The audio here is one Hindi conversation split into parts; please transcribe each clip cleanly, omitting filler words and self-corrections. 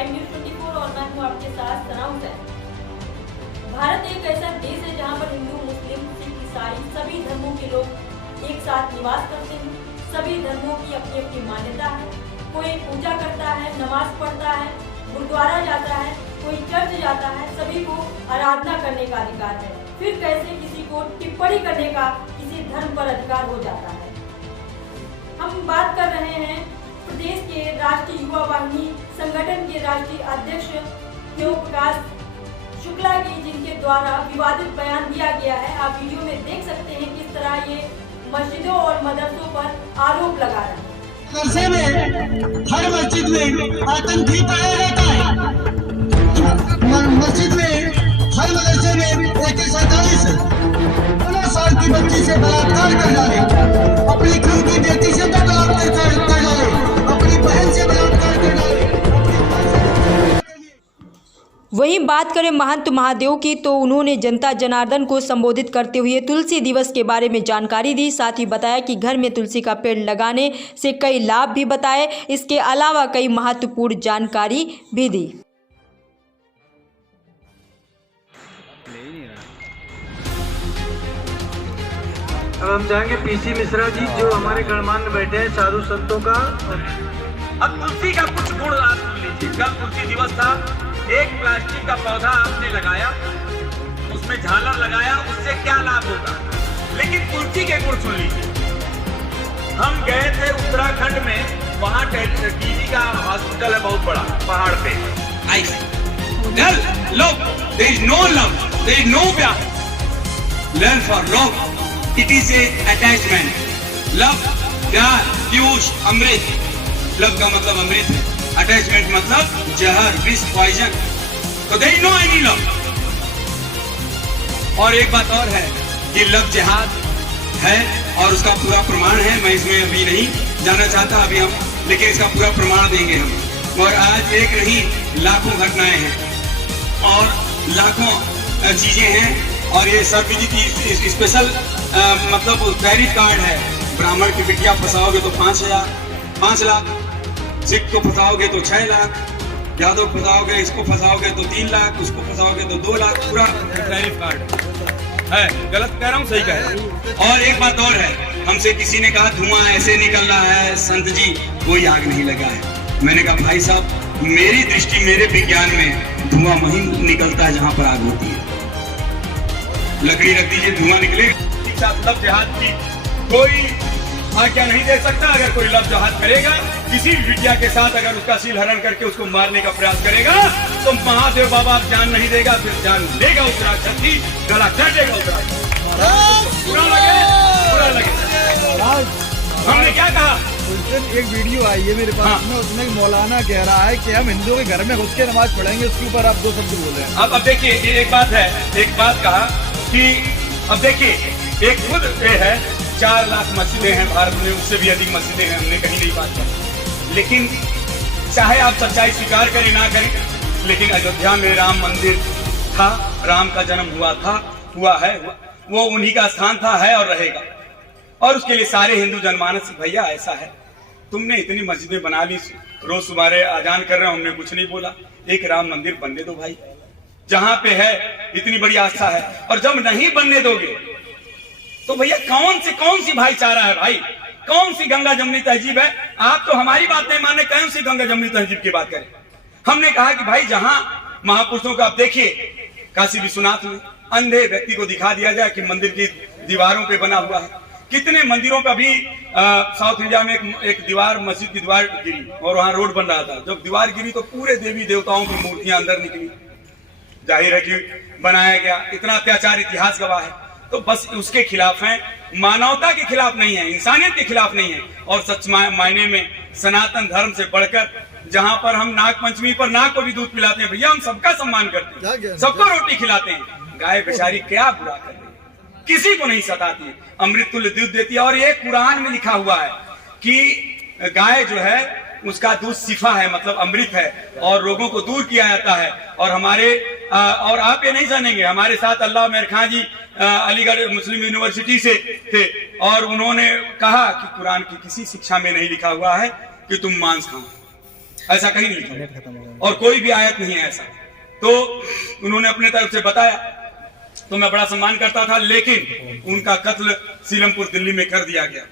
प्राइम न्यूज़ 24 और मैं हूँ आपके साथ सना हुसैन। भारत एक ऐसा देश है जहाँ पर हिंदू, मुस्लिम, सिख, ईसाई सभी धर्मों के लोग एक साथ निवास करते हैं। सभी धर्मों की अपनी अपनी मान्यता है। कोई पूजा करता है, नमाज पढ़ता है, गुरुद्वारा जाता है, कोई चर्च जाता है। सभी को आराधना करने का अधिकार है। फिर कैसे किसी को टिप्पणी करने का किसी धर्म पर अधिकार हो जाता है। हम बात कर रहे हैं प्रदेश के राष्ट्रीय युवा वाहिनी संगठन के राष्ट्रीय अध्यक्ष ओम प्रकाश शुक्ला की, जिनके द्वारा विवादित बयान दिया गया है। आप वीडियो में देख सकते हैं किस तरह ये मस्जिदों और मदरसों पर आरोप लगा रहे हैं। मदरसे में, हर मस्जिद में आतंकी पाया जाता है। मस्जिद में, हर मदरसे में AK-47 16 साल की बच्ची से बलात्कार कर डाले, अपनी खुद की बेटी से बलात्कार कर डाले, अपनी बहन से बलात्कार कर डाले। वहीं बात करें महंत महादेव की, तो उन्होंने जनता जनार्दन को संबोधित करते हुए तुलसी दिवस के बारे में जानकारी दी। साथ ही बताया कि घर में तुलसी का पेड़ लगाने से कई लाभ भी बताए। इसके अलावा कई महत्वपूर्ण जानकारी भी दी। अब हम जाएंगे PC मिश्रा जी, जो हमारे गणमान्य बैठे हैं साधु संतों का। अब तुलसी का कुछ गुण आप सुन लीजिए। कल तुलसी दिवस था। एक प्लास्टिक का पौधा आपने लगाया, उसमें झालर लगाया, उससे क्या लाभ होगा। लेकिन तुलसी के गुण सुन लीजिए। हम गए थे उत्तराखंड में, वहां TB का हॉस्पिटल है बहुत बड़ा पहाड़ पे। There is no love, there is no प्यार। Learn for love. It is a attachment. Love, प्यार, पीयूष, अमृत। लव का मतलब अमृत है, अटैचमेंट मतलब जहर, विष, पॉइजन। तो there is no any love. और एक बात और है कि लव जिहाद है और उसका पूरा प्रमाण है। मैं इसमें अभी नहीं जाना चाहता अभी हम, लेकिन इसका पूरा प्रमाण देंगे हम। और आज एक नहीं, लाखों घटनाएं हैं और लाखों चीजें हैं। और ये सर्वविदित स्पेशल मतलब क्रेडिट कार्ड है। ब्राह्मण की बिटिया फंसाओगे तो 5 लाख, सिख को फंसाओगे तो 6 लाख, यादव फंसाओगे, इसको फंसाओगे तो 3 लाख, उसको फंसाओगे तो 2 लाख। पूरा क्रेडिट कार्ड है। गलत कह रहा हूँ, सही कह रहा हूँ। और एक बात और है, हमसे किसी ने कहा धुआं ऐसे निकल रहा है संत जी, कोई आग नहीं लगा है। मैंने कहा भाई साहब, मेरी दृष्टि, मेरे विज्ञान में धुआं वहीं निकलता है जहां पर आग होती है। लकड़ी रख दीजिए, धुआं निकलेगा। लव जिहाद की कोई आज्ञा नहीं दे सकता। अगर कोई लव जिहाद करेगा किसी भी बिटिया के साथ, अगर उसका सील हरण करके उसको मारने का प्रयास करेगा, तो महादेव बाबा जान नहीं देगा, फिर जान लेगा उस राक्षस की, गला काट देगा उस राक्षस। बुरा लगे। हमने क्या कहा? एक वीडियो आई है मेरे पास में, उसमें मौलाना कह रहा है कि हम हिंदुओं के घर में घुस के नमाज पढ़ेंगे। उसके ऊपर आप 2 शब्द बोल रहे हैं। अब देखिए, ये एक बात है, एक बात कहा कि अब देखिए, एक खुद ये है 4 लाख मस्जिदें हैं भारत में, उससे भी अधिक मस्जिदें हैं, हमने कहीं नहीं बात की। लेकिन चाहे आप सच्चाई स्वीकार करें ना करें, लेकिन अयोध्या में राम मंदिर था, राम का जन्म हुआ है, वो उन्हीं का स्थान था, है और रहेगा। और उसके लिए सारे हिंदू जनमानस, भैया ऐसा है, तुमने इतनी मस्जिदें बना ली, रोज तुम्हारे आजान कर रहे हो, हमने कुछ नहीं बोला। एक राम मंदिर बनने दो भाई, जहां पे है इतनी बड़ी आस्था है। और जब नहीं बनने दोगे तो भैया कौन सी भाईचारा है भाई? कौन सी गंगा जमुनी तहजीब है? आप तो हमारी बात नहीं माने, कौन सी गंगा जमुनी तहजीब की बात करें? हमने कहा कि भाई जहां महापुरुषों का, आप देखिए काशी विश्वनाथ में अंधे व्यक्ति को दिखा दिया जाए कि मंदिर की दीवारों पे बना हुआ है। कितने मंदिरों पे अभी साउथ इंडिया में एक दीवार, मस्जिद की दीवार गिरी और वहां रोड बन रहा था। जब दीवार गिरी तो पूरे देवी देवताओं की मूर्तियां अंदर निकली। जाहिर है कि बनाया गया, इतना अत्याचार इतिहास गवाह है। तो बस उसके खिलाफ हैं, मानवता के खिलाफ नहीं है, इंसानियत के खिलाफ नहीं है। और सच मायने में सनातन धर्म से बढ़कर, जहां पर हम नाग पंचमी पर नाग को भी दूध पिलाते हैं, भैया हम सबका सम्मान करते हैं, सबको रोटी खिलाते हैं। गाय बेचारी क्या बुरा कर रही है, किसी को नहीं सताती है, अमृत तुल्य दूध देती है। और ये कुरान में लिखा हुआ है कि गाय जो है उसका दूध शिफा है, मतलब अमृत है, और रोगों को दूर किया जाता है। और हमारे और आप ये नहीं जानेंगे, हमारे साथ अल्लाह मेर खां जी अलीगढ़ मुस्लिम यूनिवर्सिटी से थे, और उन्होंने कहा कि कुरान की किसी शिक्षा में नहीं लिखा हुआ है कि तुम मांस खाओ। ऐसा कहीं नहीं लिखा और कोई भी आयत नहीं है ऐसा। तो उन्होंने अपने तरफ से बताया तो मैं बड़ा सम्मान करता था, लेकिन उनका कत्ल सीलमपुर दिल्ली में कर दिया गया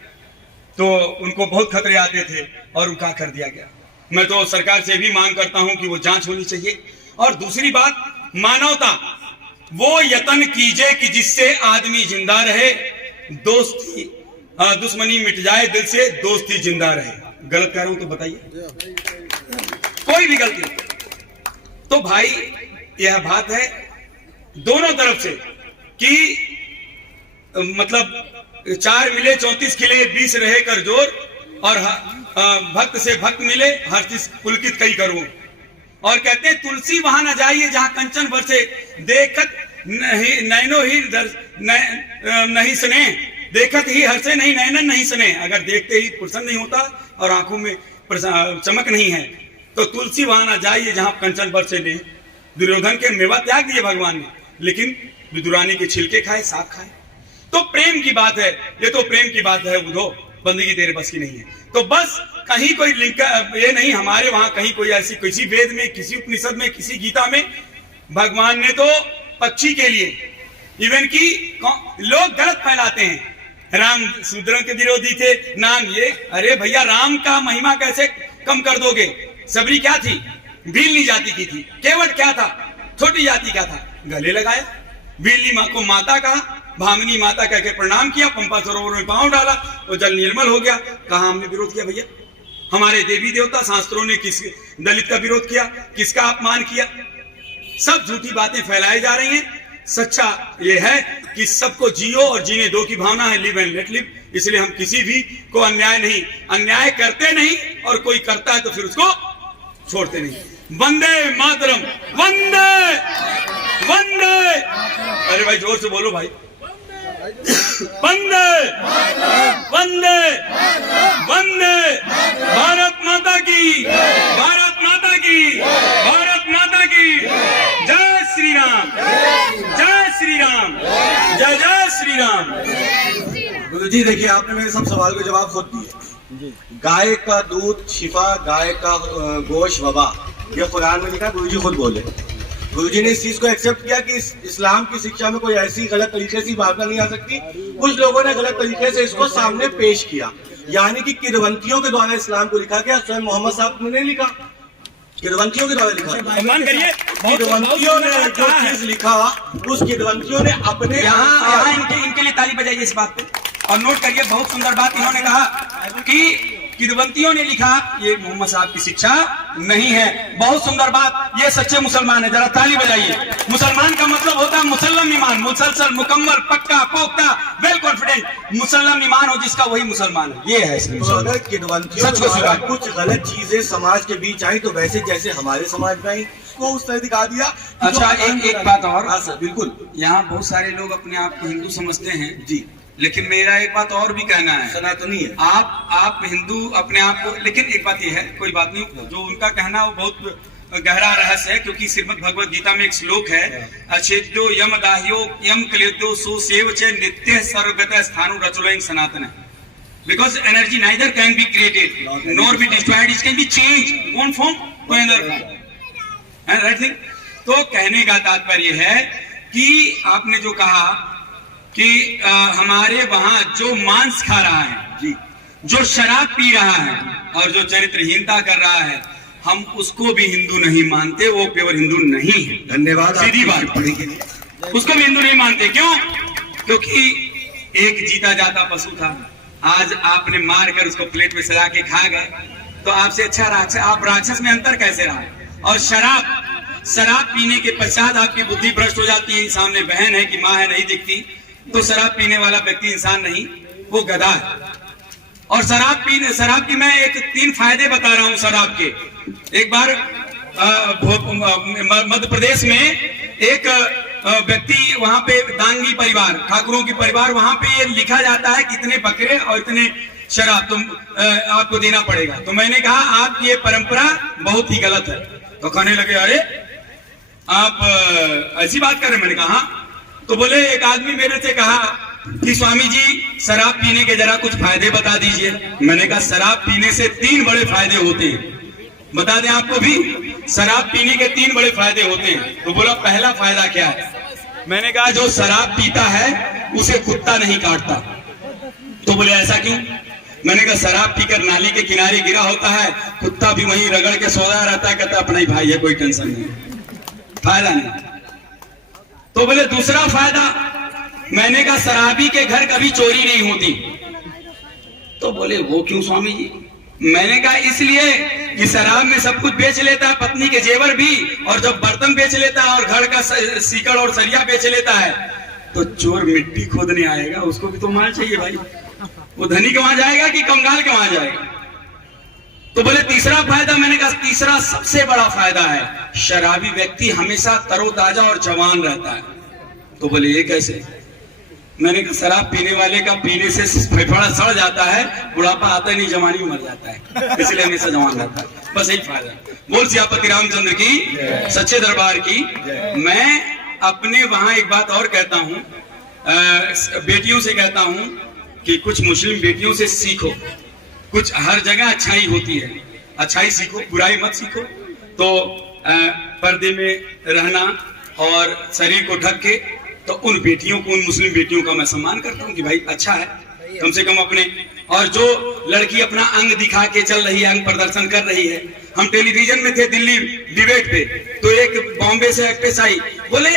तो उनको बहुत खतरे आते थे और उनका कर दिया गया। मैं तो सरकार से भी मांग करता हूं कि वो जांच होनी चाहिए। और दूसरी बात, मानवता, वो यत्न कीजिए कि जिससे आदमी जिंदा रहे, दोस्ती दुश्मनी मिट जाए दिल से, दोस्ती जिंदा रहे। गलत कह रहा हूं तो बताइए, कोई भी गलती। तो भाई यह बात है दोनों तरफ से कि मतलब 4 मिले 34 खिले 20 रहे कर जोर, और भक्त से भक्त मिले हर चीज पुलकित कई करूं। और कहते हैं तुलसी वहां न जाइए जहां कंचन बरसे, देखत नहीं नैनो ही नहीं सने, देखत ही हर्षे नहीं नैनन नहीं सने। अगर देखते ही प्रसन्न नहीं होता और आंखों में चमक नहीं है तो तुलसी वहां न जाइए जहां कंचन बरसे नहीं। दुर्योधन के मेवा त्याग दिए भगवान ने, लेकिन विदुरानी के छिलके खाए, साग खाए। तो प्रेम की बात है, ये तो प्रेम की बात है उधो, बंदगी तेरे बस की नहीं है। तो बस कहीं कोई लिंक ये नहीं, हमारे वहां कहीं कोई ऐसी किसी वेद में, किसी उपनिषद में, किसी गीता में भगवान ने तो पक्षी के लिए इवन की लोग गलत फैलाते हैं, राम शूद्रों के विरोधी थे, नाम ये। अरे भैया राम का महिमा कैसे कम कर दोगे? सबरी क्या थी? भीलनी जाति की थी। केवट क्या था? छोटी जाति का था। गले लगाया, भीलनी माँ को माता कहा, भामिनी माता कह के प्रणाम किया, पंपा सरोवर में पांव डाला तो जल निर्मल हो गया। कहा हमने विरोध किया भैया? हमारे देवी देवता शास्त्रों ने किस दलित का विरोध किया, किसका अपमान किया? सब झूठी बातें फैलाई जा रही हैं। सच्चा ये है कि सबको जियो और जीने दो की भावना है, लिव एंड लेट लिव। इसलिए हम किसी भी को अन्याय करते नहीं, और कोई करता है तो फिर उसको छोड़ते नहीं। वंदे मातरम, वंदे वंदे, अरे भाई जोर से बोलो भाई, वंदे वंदे वंदे, भारत माता की, भारत माता की, भारत माता की जय श्री राम, जय श्री राम, जय जय श्री राम। गुरुजी देखिए, आपने मेरे सब सवाल के जवाब खुद दिए। गाय का दूध शिफा, गाय का गोश्त वबा, ये कुरान में लिखा, गुरुजी खुद बोले। गुरुजी ने इस चीज को एक्सेप्ट किया कि इस्लाम की शिक्षा में कोई ऐसी गलत तरीके से भावना नहीं आ सकती। कुछ लोगों ने गलत तरीके से इसको सामने पेश किया, यानी कि किरवंतियों के द्वारा इस्लाम को लिखा गया, स्वयं मोहम्मद साहब ने नहीं लिखा, किरवंतियों के द्वारा लिखा। किरवंतियों ने जो चीज लिखा, उस किरवंतियों ने अपने यहाँ इनके लिए ताली बजाइए इस बात पे। और नोट करिए, बहुत सुंदर बात इन्होंने कहा कि किरवंतियों ने लिखा, ये मोहम्मद साहब की शिक्षा नहीं है। बहुत सुंदर बात, ये सच्चे मुसलमान है, जरा ताली बजाइए। मुसलमान का मतलब होता है मुसल्लम ईमान, मुसलसल, मुकम्मल, पक्का, पोख्ता, वेल कॉन्फिडेंट। मुसल्लम ईमान हो जिसका, वही मुसलमान है। ये है अगर किरवंतियों द्वारा कुछ गलत चीजें समाज के बीच आई तो वैसे जैसे हमारे समाज में आई को उस तरह दिखा दिया। अच्छा, एक बात और। हाँ सर, बिल्कुल। यहाँ बहुत सारे लोग अपने आप को हिंदू समझते हैं जी, लेकिन मेरा एक बात और भी कहना है, सनातनी है। आप हिंदू अपने आप को, लेकिन एक बात ये है, कोई बात नहीं, जो उनका कहना वो बहुत गहरा रहस्य है, क्योंकि श्रीमद् भगवद गीता में एक श्लोक है, अछेद्यो यम दाह्यो यम कलेद्यो सो सेव चे नित्य सर्वगत स्थानु रचुलयं सनातन। Because energy neither can be created nor be destroyed, it can be change one form to another form. Right thing. तो कहने का तात्पर्य है कि आपने जो कहा कि हमारे वहां जो मांस खा रहा है जी, जो शराब पी रहा है और जो चरित्रहीनता कर रहा है, हम उसको भी हिंदू नहीं मानते, वो प्योर हिंदू नहीं है। धन्यवाद। सीधी बात, उसको भी हिंदू नहीं मानते। क्यों? क्योंकि एक जीता जाता पशु था, आज आपने मार कर उसको प्लेट में सजा के खा गए, तो आपसे अच्छा राक्षस, आप राक्षस में अंतर कैसे रहा? और शराब पीने के पश्चात आपकी बुद्धि भ्रष्ट हो जाती है। सामने बहन है कि माँ है, नहीं दिखती, तो शराब पीने वाला व्यक्ति इंसान नहीं, वो गधा है। और शराब की मैं 3 फायदे बता रहा हूं शराब के। एक बार मध्य प्रदेश में एक व्यक्ति, वहां पे दांगी परिवार, ठाकुरों की परिवार, वहां पे ये लिखा जाता है कि इतने बकरे और इतने शराब तुम आपको देना पड़ेगा। तो मैंने कहा आप ये परंपरा बहुत ही गलत है। तो कहने लगे अरे आप ऐसी बात कर रहे? मैंने कहा हाँ। तो बोले, एक आदमी मेरे से कहा कि स्वामी जी शराब पीने के जरा कुछ फायदे बता दीजिए। मैंने कहा शराब पीने से 3 बड़े फायदे होते हैं। बता दें आपको भी, शराब पीने के 3 बड़े फायदे होते हैं। तो बोला पहला फायदा क्या है? मैंने कहा जो शराब पीता है उसे कुत्ता नहीं काटता। तो बोले ऐसा क्यों? मैंने कहा शराब पीकर नाली के किनारे गिरा होता है, कुत्ता भी वहीं रगड़ के सोया रहता है, कहता अपना ही भाई है, कोई टेंशन नहीं, फायदा नहीं। तो बोले दूसरा फायदा, मैंने कहा शराबी के घर कभी चोरी नहीं होती। तो बोले वो क्यों स्वामी जी? मैंने कहा इसलिए कि शराब में सब कुछ बेच लेता है, पत्नी के जेवर भी, और जब बर्तन बेच लेता है और घर का सीकड़ और सरिया बेच लेता है, तो चोर मिट्टी खोदने आएगा, उसको भी तो माल चाहिए भाई। वो धनी के वहां जाएगा कि कंगाल के वहां जाएगा? तो बोले तीसरा फायदा, मैंने कहा तीसरा सबसे बड़ा फायदा है, शराबी व्यक्ति हमेशा तरोताजा और जवान रहता है। तो बोले ये कैसे? मैंने कहा शराब पीने वाले का पीने से फेफड़ा सड़ जाता है, बुढ़ापा आता नहीं, जवानी में मर जाता है, इसलिए हमेशा जवान रहता है। बस यही फायदा। बोल सियापति रामचंद्र की, सच्चे दरबार की। मैं अपने वहां एक बात और कहता हूं, बेटियों से कहता हूं कि कुछ मुस्लिम बेटियों से सीखो, कुछ हर जगह अच्छाई होती है, अच्छाई सीखो, बुराई मत सीखो। तो पर्दे में रहना और शरीर को ढक के, तो उन बेटियों को, उन मुस्लिम बेटियों का मैं सम्मान करता हूं कि भाई अच्छा है, कम से कम अपने। और जो लड़की अपना अंग दिखा के चल रही है, अंग प्रदर्शन कर रही है, हम टेलीविजन में थे दिल्ली डिबेट पे, तो एक बॉम्बे से एक्ट्रेस आई, बोले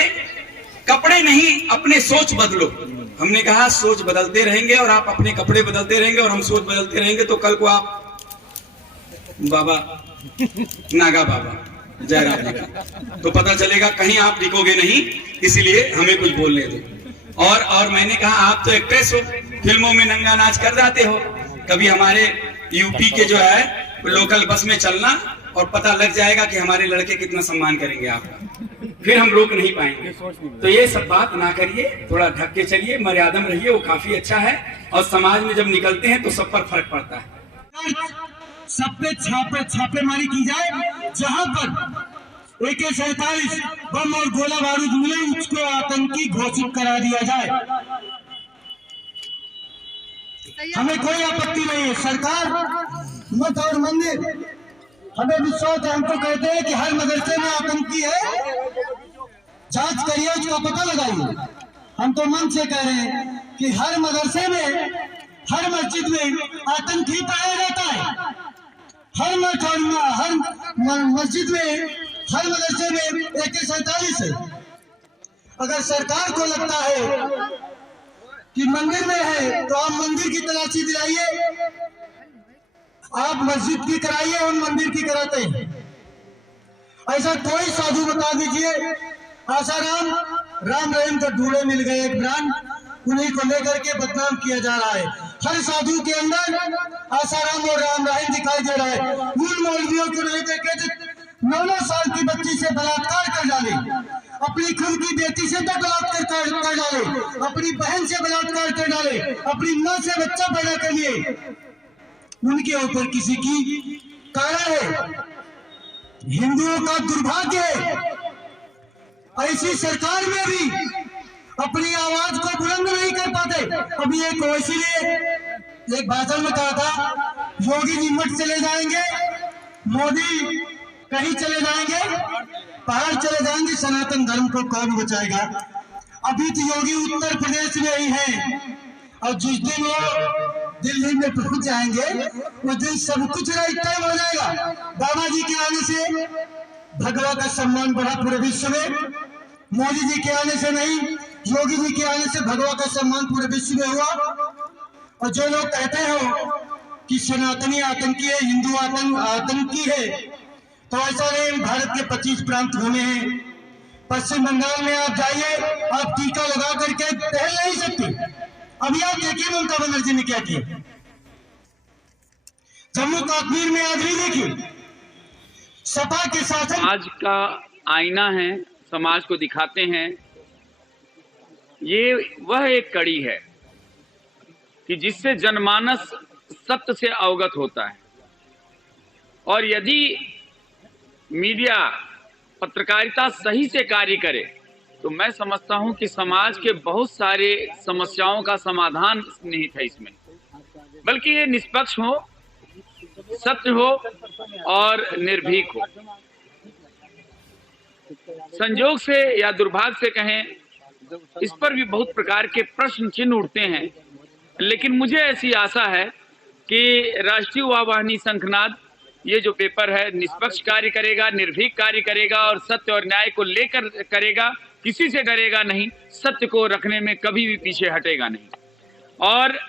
कपड़े नहीं अपने सोच बदलो। हमने कहा सोच बदलते रहेंगे और आप अपने कपड़े बदलते रहेंगे और हम सोच बदलते रहेंगे, तो कल को आप बाबा नागा बाबा जयराम जी का, तो पता चलेगा कहीं आप दिखोगे नहीं, इसलिए हमें कुछ बोलने दो। और मैंने कहा आप तो एक्ट्रेस हो, फिल्मों में नंगा नाच कर जाते हो, कभी हमारे यूपी के जो है लोकल बस में चलना और पता लग जाएगा कि हमारे लड़के कितना सम्मान करेंगे आपका, फिर हम रोक नहीं पाएंगे। तो ये सब बात ना करिए, थोड़ा ढक के चलिए, मर्यादा में रहिए, वो काफी अच्छा है। और समाज में जब निकलते हैं तो सब पर फर्क पड़ता है। सब पे छापेमारी की जाए, जहां पर AK-47 बम और गोला बारूद मिले, उसको आतंकी घोषित करा दिया जाए। हमें कोई आपत्ति नहीं है। सरकार, मत और मंदिर, हमें विश्वास है, हम तो कहते हैं कि हर मदरसे में आतंकी है, जांच करिए, उसका पता लगाइए। हम तो मन से कह रहे हैं कि हर मदरसे में, हर मस्जिद में आतंकी पाया जाता है, हर मस्जिद में, हर मदरसे में AK-47 है। अगर सरकार को लगता है कि मंदिर में है, तो आप मंदिर की तलाशी दिलाइए, आप मस्जिद की कराइए, और मंदिर की कराते हैं। ऐसा कोई साधु बता दीजिए, आसाराम राम रहीम का ढूंढे मिल गए एक ब्रांड, उन्हीं को लेकर के बदनाम किया जा रहा है। हर साधु के अंदर आसाराम और राम रहीम दिखाई दे रहा है। उन मौलवियों को नहीं देखे जो 9 साल की बच्ची से बलात्कार कर डाले, अपनी खुद की बेटी से तो बलात्कार कर डाले, अपनी बहन से बलात्कार कर डाले, अपनी मां से बच्चा पैदा कर लिए, उनके ऊपर किसी की कारा है। हिंदुओं का दुर्भाग्य है, ऐसी सरकार में भी अपनी आवाज को बुलंद नहीं कर पाते। अभी एक भाषण में कहा था, योगी जी मठ चले जाएंगे, मोदी कहीं चले जाएंगे, पहाड़ चले जाएंगे, सनातन धर्म को कौन बचाएगा? अभी तो योगी उत्तर प्रदेश में ही है, और जिस दिन वो दिल्ली में पहुंच जाएंगे, उस दिन सब कुछ राइट टाइम हो जाएगा। बाबा जी के आने से भगवा का सम्मान बढ़ा पूरे विश्व में, मोदी जी के आने से नहीं, योगी जी के आने से भगवा का सम्मान पूरे विश्व में हुआ। और जो लोग कहते हो कि सनातनी आतंकी है, हिंदू आतंकी है, तो ऐसा नहीं। भारत के 25 प्रांत घूमे हैं, पश्चिम बंगाल में आप जाइए, आप टीका लगा करके टहल नहीं सकते। अभी आप देखिए ममता बनर्जी ने क्या किया, जम्मू कश्मीर में आज भी देखिए सपा के साथ आज का आईना है, समाज को दिखाते हैं। ये वह एक कड़ी है कि जिससे जनमानस सत्य से अवगत होता है, और यदि मीडिया पत्रकारिता सही से कार्य करे तो मैं समझता हूं कि समाज के बहुत सारे समस्याओं का समाधान निहित है इसमें। बल्कि ये निष्पक्ष हो, सत्य हो और निर्भीक हो। संजोग से या दुर्भाग्य से कहें, इस पर भी बहुत प्रकार के प्रश्न चिन्ह उठते हैं, लेकिन मुझे ऐसी आशा है कि राष्ट्रीय युवा वाहिनी शंखनाद ये जो पेपर है निष्पक्ष कार्य करेगा, निर्भीक कार्य करेगा और सत्य और न्याय को लेकर करेगा, किसी से डरेगा नहीं, सत्य को रखने में कभी भी पीछे हटेगा नहीं। और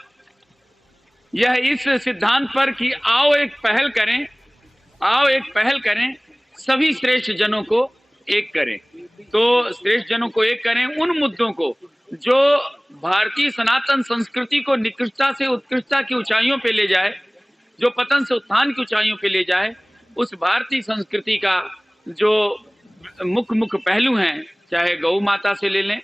यह इस सिद्धांत पर कि आओ एक पहल करें, सभी श्रेष्ठ जनों को एक करें। तो श्रेष्ठ जनों को एक करें उन मुद्दों को जो भारतीय सनातन संस्कृति को निकृष्टता से उत्कृष्टता की ऊंचाइयों पे ले जाए, जो पतन से उत्थान की ऊंचाइयों पे ले जाए। उस भारतीय संस्कृति का जो मुख्य पहलू हैं, चाहे गौ माता से ले लें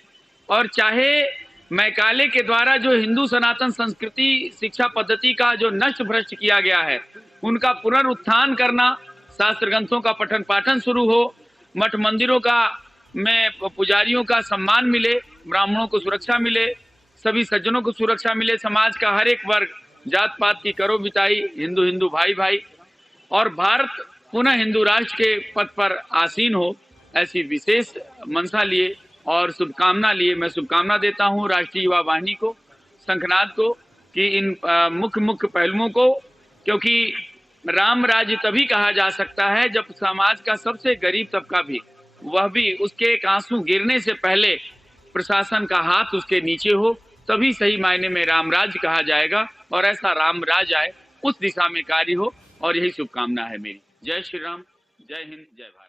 और चाहे मैकाले के द्वारा जो हिंदू सनातन संस्कृति शिक्षा पद्धति का जो नष्ट भ्रष्ट किया गया है, उनका पुनरुत्थान करना, शास्त्र ग्रंथों का पठन पाठन शुरू हो, मठ मंदिरों का में पुजारियों का सम्मान मिले, ब्राह्मणों को सुरक्षा मिले, सभी सज्जनों को सुरक्षा मिले, समाज का हर एक वर्ग जात पात की करो बिताई, हिंदू भाई भाई, और भारत पुनः हिंदू राष्ट्र के पद पर आसीन हो, ऐसी विशेष मंशा लिए और शुभकामना लिए मैं शुभकामना देता हूं राष्ट्रीय युवा वाहिनी को, शंखनाद को, कि इन मुख्य पहलुओं को, क्योंकि राम राज्य तभी कहा जा सकता है जब समाज का सबसे गरीब तबका भी, वह भी उसके एक आंसू गिरने से पहले प्रशासन का हाथ उसके नीचे हो, तभी सही मायने में राम राज्य कहा जाएगा और ऐसा राम राज्य आए, उस दिशा में कार्य हो, और यही शुभकामना है मेरी। जय श्री राम, जय हिंद, जय भारत।